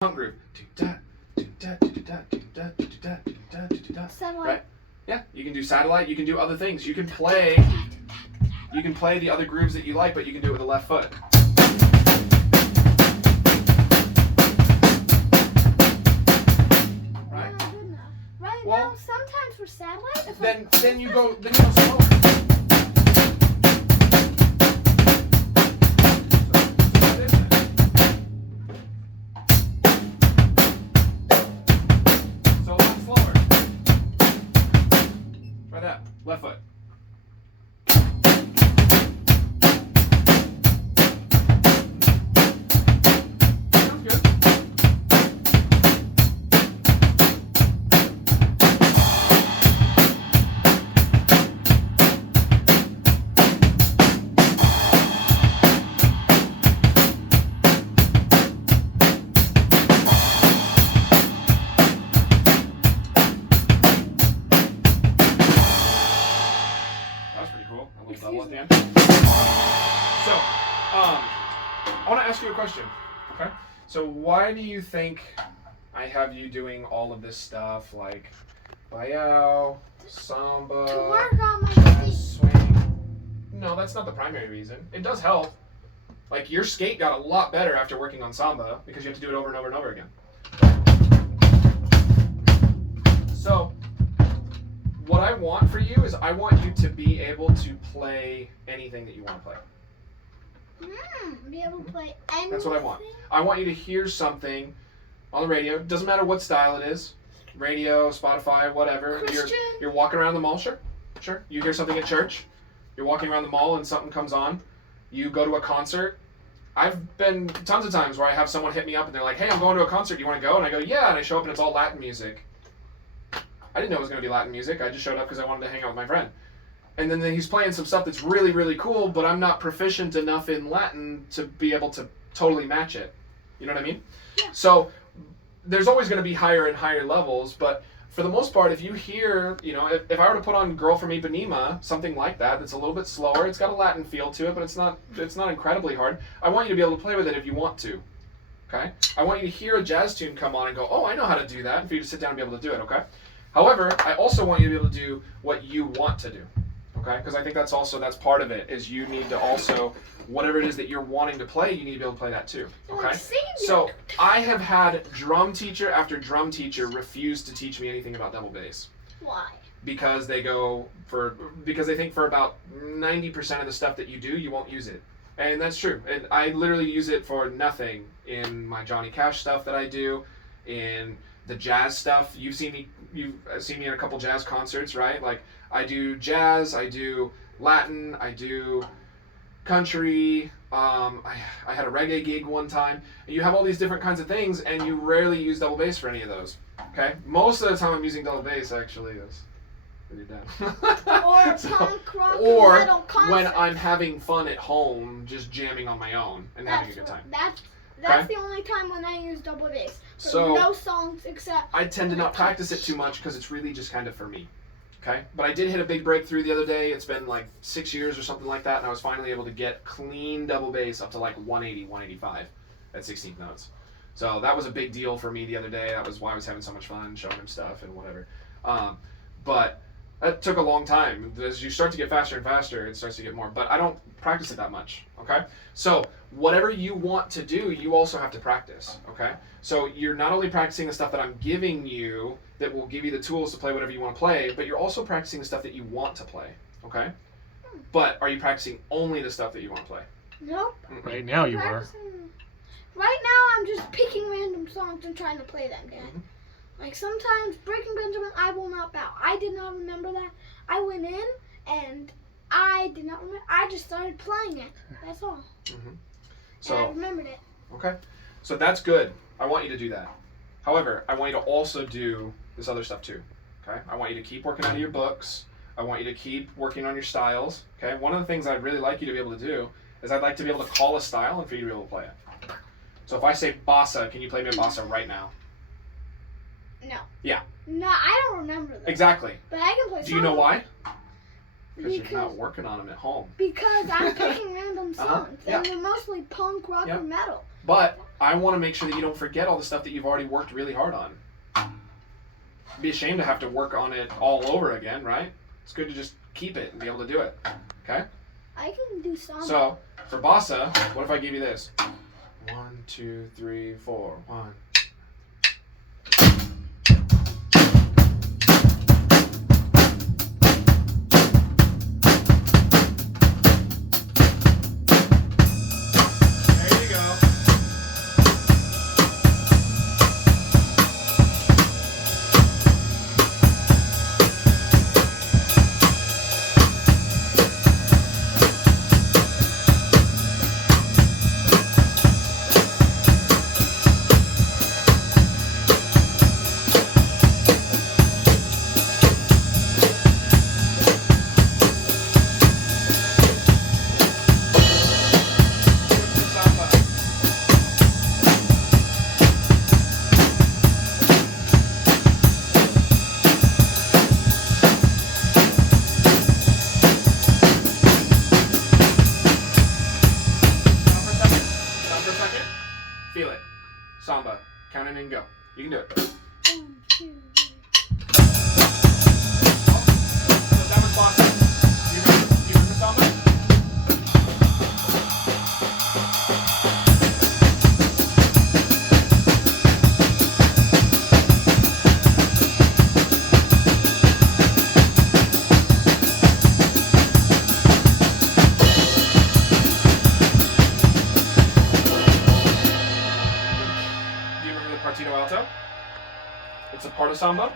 punk groove. Satellite. Right? Yeah, you can do satellite. You can do other things. You can play the other grooves that you like, but you can do it with the left foot. Right? Not good enough. Right Well, now, sometimes for satellite, if Then you go slower. So a lot slower. Try that. Left foot. Sounds good. That was pretty cool. A little double at the end. So, I want to ask you a question. Okay. So, why do you think I have you doing all of this stuff like bayou, samba, to work on my feet. swing? No, that's not the primary reason. It does help. Like your skate got a lot better after working on samba because you have to do it over and over and over again. So, what I want for you is I want you to be able to play anything that you want to play. Be able to play anything. That's what I want. I want you to hear something on the radio. Doesn't matter what style it is. Radio, Spotify, whatever. Christian. You're walking around the mall, sure. You hear something at church. You're walking around the mall and something comes on. You go to a concert. I've been tons of times where I have someone hit me up and they're like, "Hey, I'm going to a concert. Do you want to go?" And I go, "Yeah." And I show up and it's all Latin music. I didn't know it was going to be Latin music. I just showed up because I wanted to hang out with my friend. And then he's playing some stuff that's really, really cool, but I'm not proficient enough in Latin to be able to totally match it. You know what I mean? Yeah. So there's always going to be higher and higher levels, but for the most part, if you hear, if I were to put on Girl from Ipanema, something like that, that's a little bit slower, it's got a Latin feel to it, but it's not incredibly hard. I want you to be able to play with it if you want to. Okay? I want you to hear a jazz tune come on and go, "Oh, I know how to do that," and for you to sit down and be able to do it, okay? However, I also want you to be able to do what you want to do. Okay? Because I think that's part of it, is you need to also, whatever it is that you're wanting to play, you need to be able to play that too. Okay? Like singing. So, I have had drum teacher after drum teacher refuse to teach me anything about double bass. Why? Because they think for about 90% of the stuff that you do, you won't use it. And that's true. And I literally use it for nothing in my Johnny Cash stuff that I do, in the jazz stuff. You've seen me at a couple jazz concerts, right? Like, I do jazz, I do Latin, I do country. I had a reggae gig one time. You have all these different kinds of things, and you rarely use double bass for any of those. Okay? Most of the time I'm using double bass, actually. That's pretty down. Or punk rock or metal concert. when I'm having fun at home, just jamming on my own and having a good time. That's Okay? the only time when I use double bass. For So, no songs except. I tend to not practice it too much because it's really just kind of for me. Okay? But I did hit a big breakthrough the other day. It's been like 6 years or something like that, and I was finally able to get clean double bass up to like 180, 185 at 16th notes. So that was a big deal for me the other day. That was why I was having so much fun showing him stuff and whatever. But that took a long time. As you start to get faster and faster, it starts to get more. But I don't practice it that much, okay? So whatever you want to do, you also have to practice, okay? So you're not only practicing the stuff that I'm giving you that will give you the tools to play whatever you want to play, but you're also practicing the stuff that you want to play, okay? But are you practicing only the stuff that you want to play? Nope. Right now you are. Practicing- Right now I'm just picking random songs and trying to play them, Dad. Mhm. Like sometimes Breaking Benjamin, I Will Not Bow. I did not remember that. I went in and I did not remember. I just started playing it. That's all. And I So, remembered it. okay. So that's good. I want you to do that. However, I want you to also do this other stuff too, okay? I want you to keep working out of your books. I want you to keep working on your styles, okay? One of the things I'd really like you to be able to do is I'd like to be able to call a style and for you to be able to play it. So if I say bossa, can you play me a bossa right now? No. Yeah. No, I don't remember that. Exactly. But I can play songs. Do you know why? Because you're Because- not working on them at home. Because I'm picking random Uh-huh. songs. Yeah. And they're mostly punk, rock, Yeah. or metal. But I want to make sure that you don't forget all the stuff that you've already worked really hard on. It'd be a shame to have to work on it all over again, right? It's good to just keep it and be able to do it. Okay? I can do samba. So, for Bossa, what if I give you this? 1, 2, 3, 4, 1. There you go. Samba. Stop for a second. Feel it. Samba. Count it and go. You can do it. 1, 2, 3. So that was Bossa. You remember Samba? Do you remember the Partito Alto? It's a part of Samba.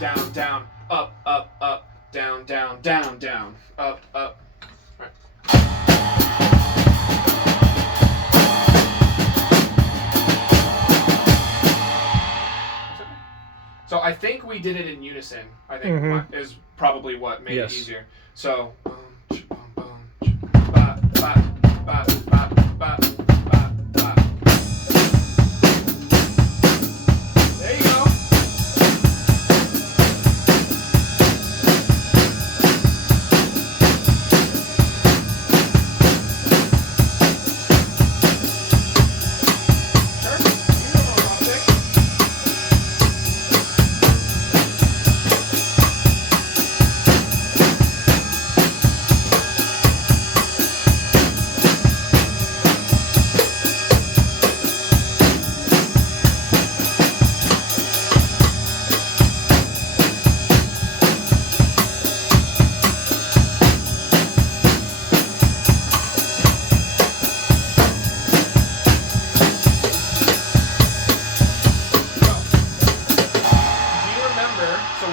Down, down, up, up, up, down, down, down, down, up, up. Right. So I think we did it in unison. I think is probably what made Yes. it easier. So boom, boom, boom, ba, ba, ba, ba, ba, ba, ba. There you go. Sure. You know what I'm saying.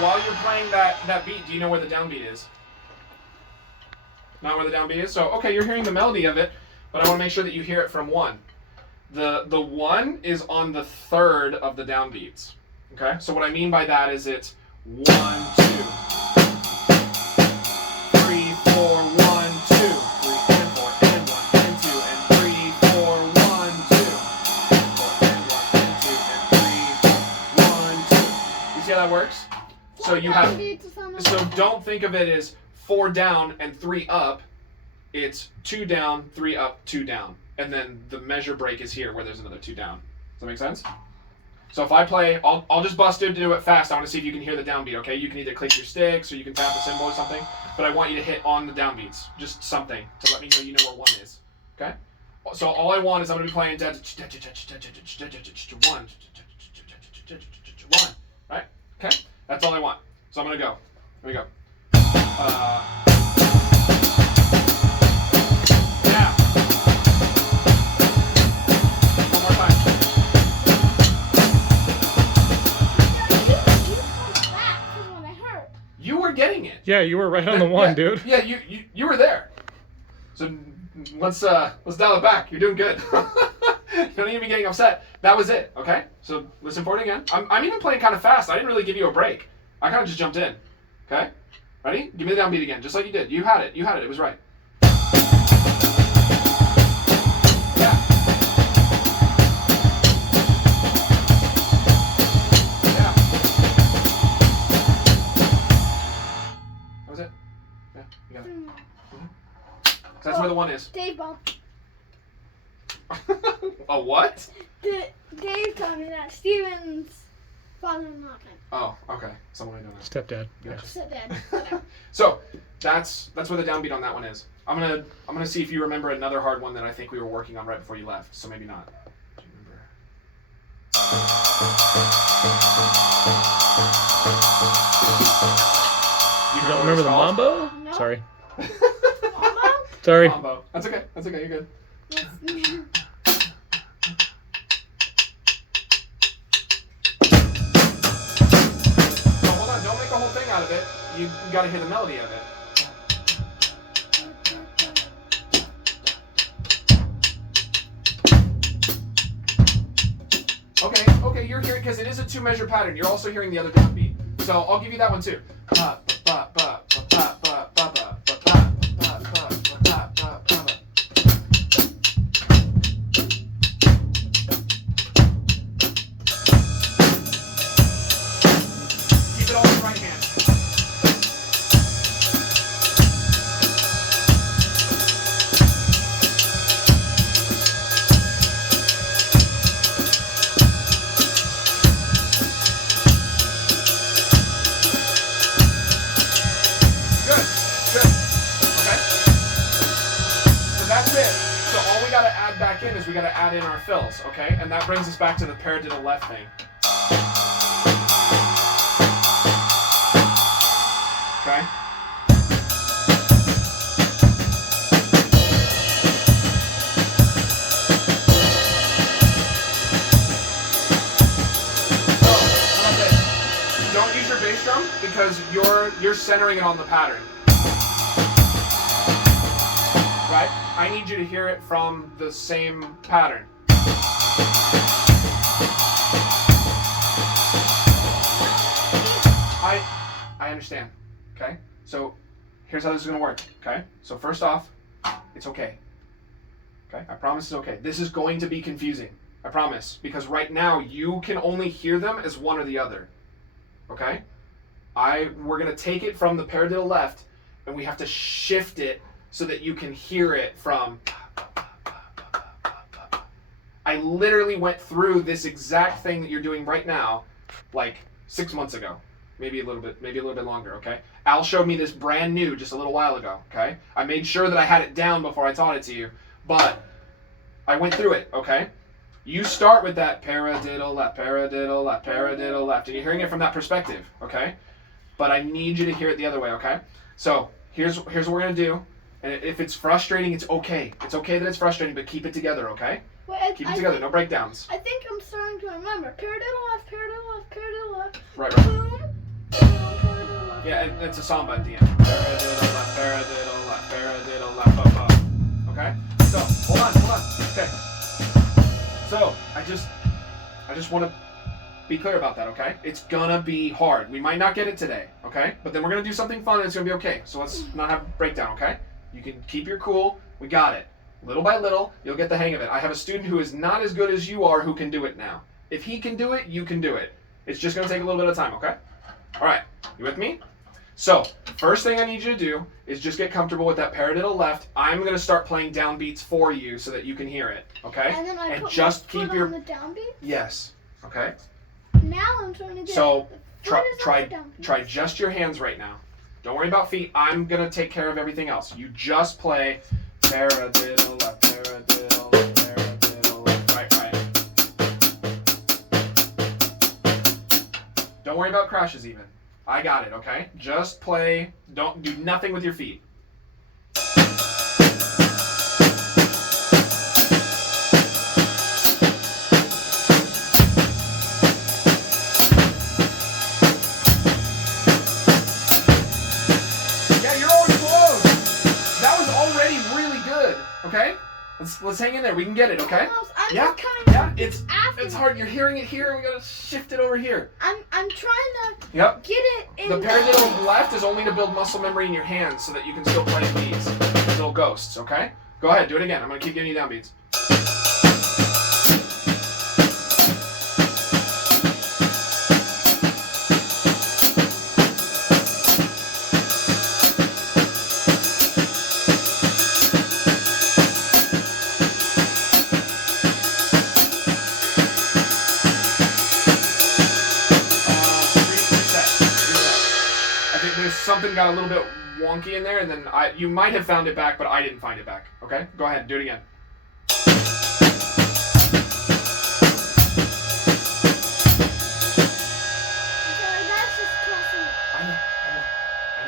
While you're playing that beat, do you know where the downbeat is? Not where the downbeat is? So, okay, you're hearing the melody of it, but I want to make sure that you hear it from 1. The 1 is on the 3rd of the downbeats. Okay? So what I mean by that is it's 1, 2, 3, 4, 1, 2, 3 and 4 and 1 and 2 and 3, 4, 1, 2, 4 and 1 and 2 and 3, 1, 2. You see how that works? So you have. So don't think of it as 4 down and 3 up. It's 2 down, 3 up, 2 down, and then the measure break is here where there's another 2 down. Does that make sense? So if I play, I'll just bust it to do it fast. I want to see if you can hear the downbeat. Okay, you can either click your sticks or you can tap a cymbal or something. But I want you to hit on the downbeats, just something to let me know you know where 1 is. Okay. So all I want is I'm gonna be playing 1, 1, right? Okay. That's all I want. So I'm gonna go. Here we go. Yeah. One more time. You were getting it. Yeah, you were right on the 1, yeah, dude. Yeah, you were there. So let's dial it back. You're doing good. You don't even be getting upset. That was it, okay? So listen for it again. I'm even playing kind of fast. I didn't really give you a break. I kind of just jumped in, okay? Ready? Give me the downbeat again, just like you did. You had it. You had it. It was right. Yeah. So that's where the 1 is. Dave Bump. A what? Dave told me that Steven's father-in-law came. Oh, okay. Someone I don't know. Stepdad. Gotcha. So Dad, whatever. So that's where the downbeat on that one is. I'm gonna see if you remember another hard one that I think we were working on right before you left. So maybe not. Do you remember? You don't remember the mambo? No. Sorry. Mama? Sorry. Mambo. That's okay. That's okay. You're good. No, hold on. Don't make a whole thing out of it. You gotta hear the melody of it. Okay, you're hearing, because it is a 2-measure pattern. You're also hearing the other downbeat. So I'll give you that one too. Keep it all in the right hand. Good. Okay. So that's it. So all we gotta add back in is we gotta add in our fills, okay? And that brings us back to the paradiddle left thing. Okay? So, how about this? Don't use your bass drum because you're centering it on the pattern. Right? I need you to hear it from the same pattern. I understand. Okay? So here's how this is gonna work. Okay? So first off, it's okay. Okay? I promise it's okay. This is going to be confusing. I promise. Because right now you can only hear them as one or the other. Okay? We're gonna take it from the paradiddle left and we have to shift it so that you can hear it from. I literally went through this exact thing that you're doing right now, like 6 months ago, maybe a little bit longer. Okay, Al showed me this brand new just a little while ago. Okay, I made sure that I had it down before I taught it to you, but I went through it. Okay, you start with that paradiddle left, paradiddle left, paradiddle left, and you're hearing it from that perspective. Okay, but I need you to hear it the other way. Okay, so here's what we're gonna do. And if it's frustrating, it's okay. It's okay that it's frustrating, but keep it together, okay? Wait, Keep it together, no breakdowns. I think I'm starting to remember. Paradiddle left, paradiddle left, paradiddle left. Right. Boom, boom, paradiddle left. Yeah, and it's a samba at the end. Paradiddle left, paradiddle left, paradiddle left, up, up. Okay? So, hold on. Okay. So, I just want to be clear about that, okay? It's gonna be hard. We might not get it today, okay? But then we're gonna do something fun and it's gonna be okay. So let's not have a breakdown, okay? You can keep your cool. We got it. Little by little, you'll get the hang of it. I have a student who is not as good as you are who can do it now. If he can do it, you can do it. It's just gonna take a little bit of time, okay? All right, you with me? So, first thing I need you to do is just get comfortable with that paradiddle left. I'm gonna start playing downbeats for you so that you can hear it, okay? And then I put just my keep foot your on the downbeat. yes, okay? Now I'm trying to get. So the foot is on try the downbeat. try just your hands right now. Don't worry about feet. I'm gonna take care of everything else. You just play paradiddle left, paradiddle left, paradiddle left, right. Don't worry about crashes even. I got it, okay? Just play. Don't do nothing with your feet. Okay? Let's hang in there. We can get it, okay? Almost. I'm Yeah? just coming. Yeah, it's after. hard. You're hearing it here, and we gotta shift it over here. I'm trying to Yep. get it in. The paradiddle left is only to build muscle memory in your hands so that you can still play these little ghosts, okay? Go ahead, do it again. I'm gonna keep giving you downbeats. something got a little bit wonky in there, and then you might have found it back, but I didn't find it back. Okay, go ahead, do it again. I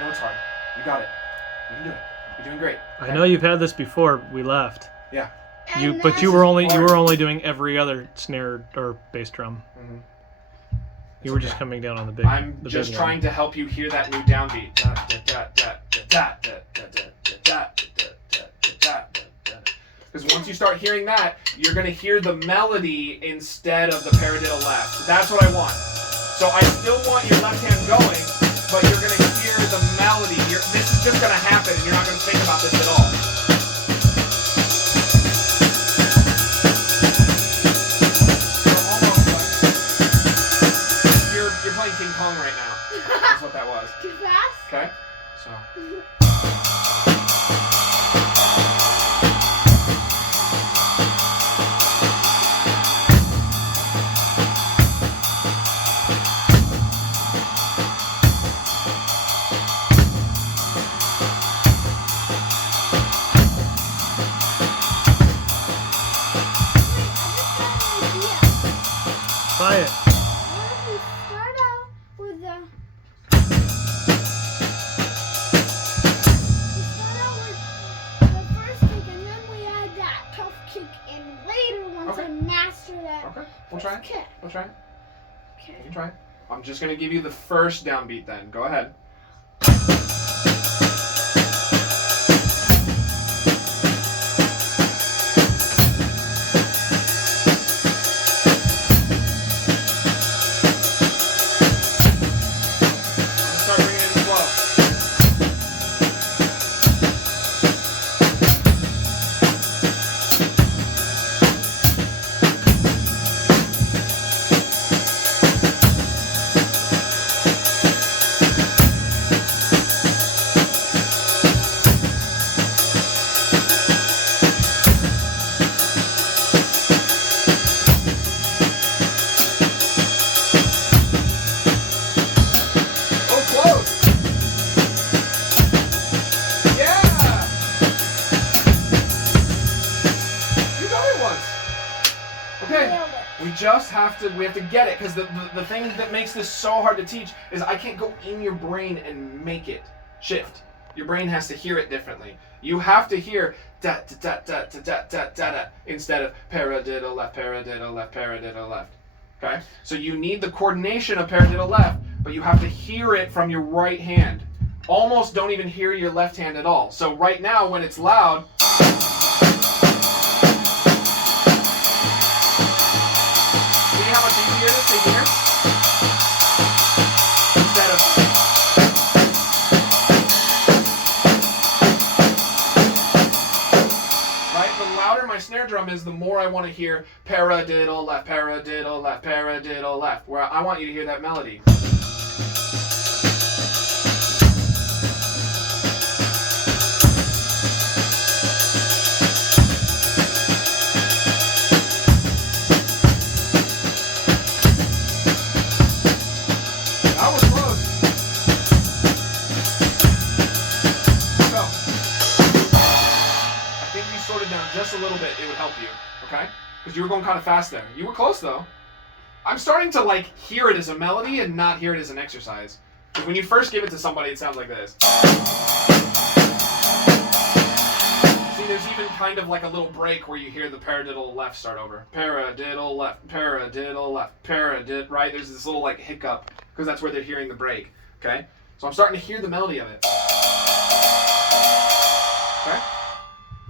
know it's hard. You got it. You can do it. You're doing great. I know you've had this before we left. Yeah. But you were only doing every other snare or bass drum. Mm-hmm. You were just coming down on the big. I'm just trying to help you hear that new downbeat. Because once you start hearing that, you're going to hear the melody instead of the paradiddle left. That's what I want. So I still want your left hand going, but you're going to hear the melody. This is just going to happen, and you're not going to think about this at all. You're playing King Kong right now. That's what that was. Too fast? Okay? So. Try it. What if we start out with the... We start out with the first kick and then we add that tough kick in later once Okay. I master that Okay, we'll first try it. kick. We'll try it. You Okay. can try it. I'm just going to give you the first downbeat then. Go ahead. Start bringing it in slow. Oh, close! Yeah! You got it once. Okay. Nailed it. We have to get it, because the thing that makes this so hard to teach is I can't go in your brain and make it shift. Your brain has to hear it differently. You have to hear da da da da da da da da instead of paradiddle left, paradiddle left, paradiddle left. Okay? So you need the coordination of paradiddle left, but you have to hear it from your right hand. Almost don't even hear your left hand at all. So right now when it's loud, see how much easier it is to hear? Instead of... Right? The louder my snare drum is, the more I want to hear paradiddle left, paradiddle left, paradiddle left, where I want you to hear that melody. That was close. So, I think if you slowed it down just a little bit, it would help you, okay? Because you were going kind of fast there. You were close, though. I'm starting to, like, hear it as a melody and not hear it as an exercise. Because when you first give it to somebody, it sounds like this. See, there's even kind of like a little break where you hear the paradiddle left start over. Paradiddle left, paradiddle left, paradiddle, right? There's this little, like, hiccup, because that's where they're hearing the break, okay? So I'm starting to hear the melody of it. Okay?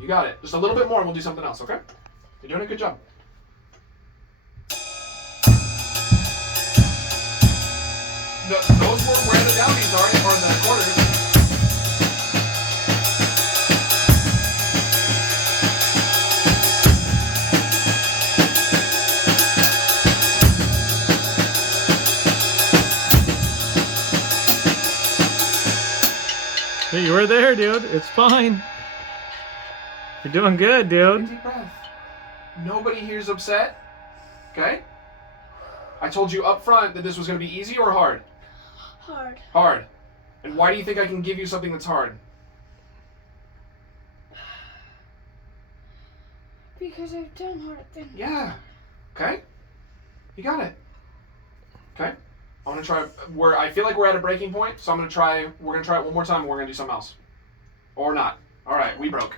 You got it. Just a little bit more and we'll do something else, okay? You're doing a good job. Those were where the downbeats are, or the quarters. Hey, you were there, dude. It's fine. You're doing good, Take a dude. deep breath. Nobody here's upset. Okay? I told you up front that this was going to be easy or hard? Hard. Hard. And why do you think I can give you something that's hard? Because I've done hard things. Yeah. Okay. You got it. Okay. I'm gonna try. I feel like we're at a breaking point, so I'm gonna try. We're gonna try it one more time, and we're gonna do something else, or not. All right, we broke.